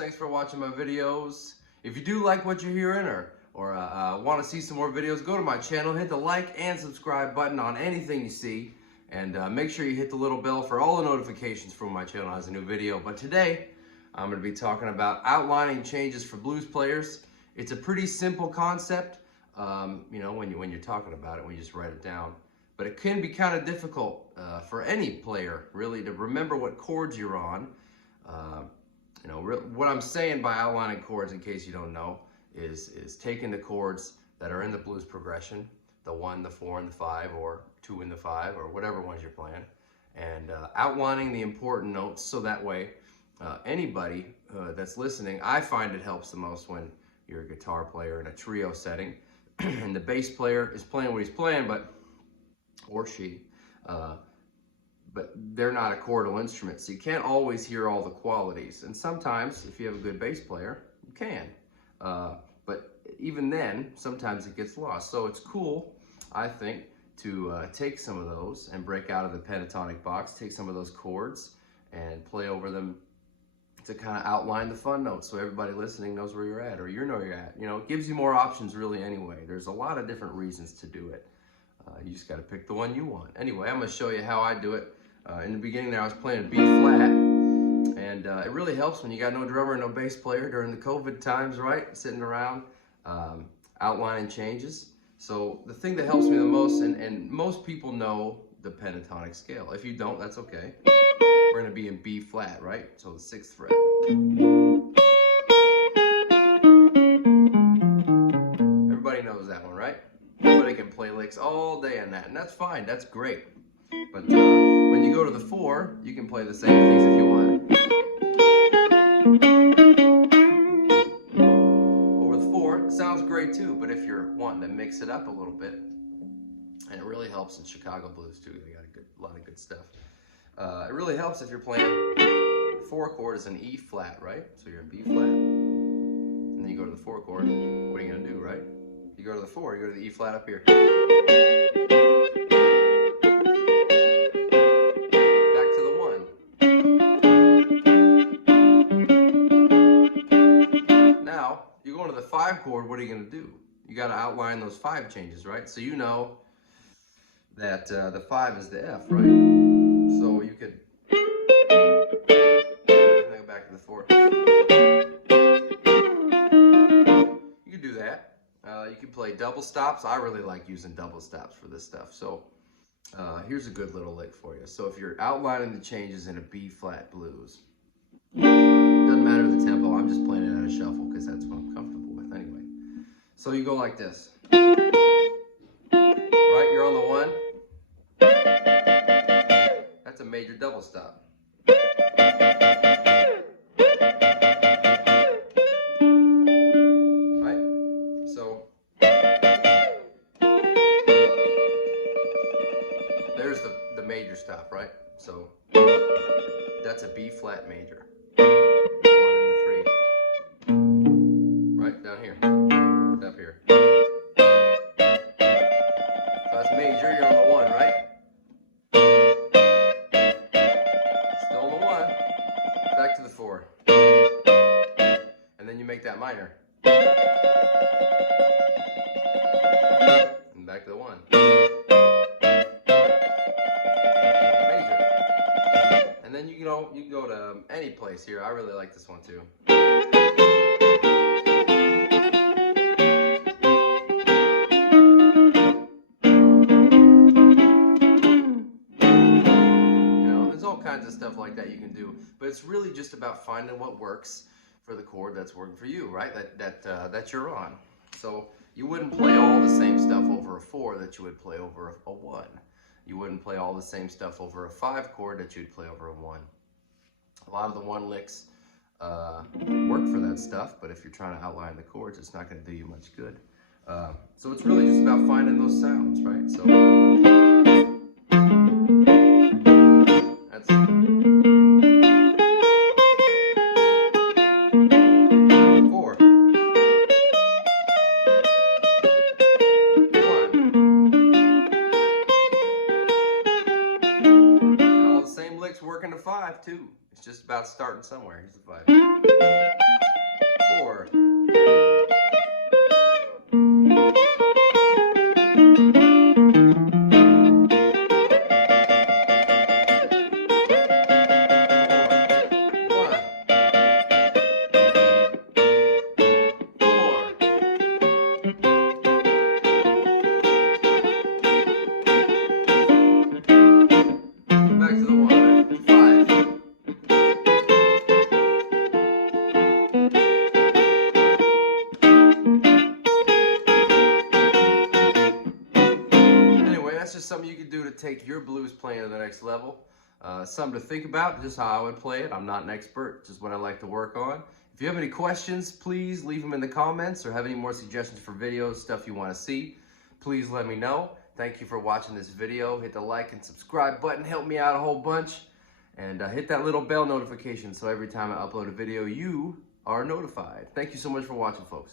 Thanks for watching my videos. If you do like what you're hearing or want to see some more videos, go to my channel, hit the like and subscribe button on anything you see, and make sure you hit the little bell for all the notifications for when my channel has a new video. But today, I'm going to be talking about outlining changes for blues players. It's a pretty simple concept, you know, when you're talking about it, when you just write it down. But it can be kind of difficult for any player, really, to remember what chords you're on. You know, what I'm saying by outlining chords, in case you don't know, is taking the chords that are in the blues progression, the 1, the 4, and the 5, or 2 and the 5, or whatever ones you're playing, and outlining the important notes so that way anybody that's listening, I find it helps the most when you're a guitar player in a trio setting, and the bass player is playing what he's playing, or she, but they're not a chordal instrument, so you can't always hear all the qualities. And sometimes, if you have a good bass player, you can. But even then, sometimes it gets lost. So it's cool, I think, to take some of those and break out of the pentatonic box, take some of those chords and play over them to kind of outline the fun notes so everybody listening knows where you're at, or you know where you're at. You know, it gives you more options really anyway. There's a lot of different reasons to do it. You just got to pick the one you want. Anyway, I'm going to show you how I do it. In the beginning there, I was playing B flat, and it really helps when you got no drummer and no bass player during the COVID times, right? Sitting around, outlining changes. So the thing that helps me the most, and most people know the pentatonic scale. If you don't, that's okay. We're going to be in B flat, right? So the 6th fret. Everybody knows that one, right? Everybody can play licks all day on that, and that's fine, that's great. But when you go to the 4, you can play the same things if you want. Over the 4, it sounds great too, but if you're wanting to mix it up a little bit, and it really helps in Chicago blues too, they got a lot of good stuff. It really helps if you're playing, the 4 chord is an E flat, right? So you're in B flat, and then you go to the 4 chord, what are you gonna do, right? You go to the 4, you go to the E flat up here. You go into the 5 chord, what are you going to do? You got to outline those 5 changes, right? So you know that the 5 is the F, right? So you could go back to the 4. You could do that. You can play double stops. I really like using double stops for this stuff. So here's a good little lick for you. So if you're outlining the changes in a B flat blues, doesn't matter the tempo, I'm just playing it at a shuffle because that's what I'm comfortable with anyway. So you go like this. Right, you're on the 1. That's a major double stop. Right? So there's the major stop, right? So that's a B flat major. 1 and the 3. Right down here. Up here. So that's major, you're on the 1, right? Still on the 1. Back to the 4. And then you make that minor. And back to the 1. And then you know, you can go to any place here. I really like this one too. You know, there's all kinds of stuff like that you can do, but it's really just about finding what works for the chord that's working for you, right? That you're on. So you wouldn't play all the same stuff over a 4 that you would play over a 1. You wouldn't play all the same stuff over a 5 chord that you'd play over a 1. A lot of the 1 licks work for that stuff, but if you're trying to outline the chords, it's not going to do you much good. So it's really just about finding those sounds, right? So that's 4. Working to 5 too. It's just about starting somewhere. Here's the 5. 4. Back to the 1. 5. Anyway, that's just something you can do to take your blues playing to the next level. Something to think about, just how I would play it. I'm not an expert, just what I like to work on. If you have any questions, please leave them in the comments, or have any more suggestions for videos, stuff you want to see, please let me know. Thank you for watching this video. Hit the like and subscribe button, help me out a whole bunch. And hit that little bell notification so every time I upload a video, you are notified. Thank you so much for watching, folks.